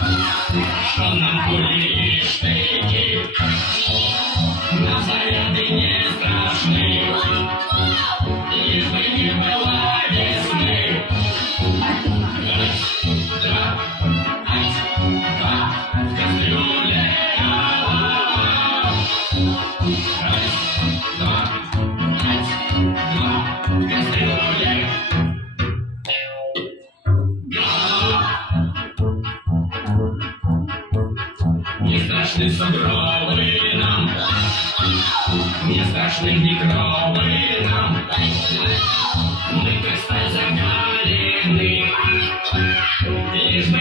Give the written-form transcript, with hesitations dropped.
Что нам пули и штыки, нам заряды не страшны, лишь бы не было весны. Раз, два, в кастрюле голова. Раз, два, в кастрюле голова. Не страшны сугробы нам, не страшны микробы нам. Мы как сталь закалены, лишь бы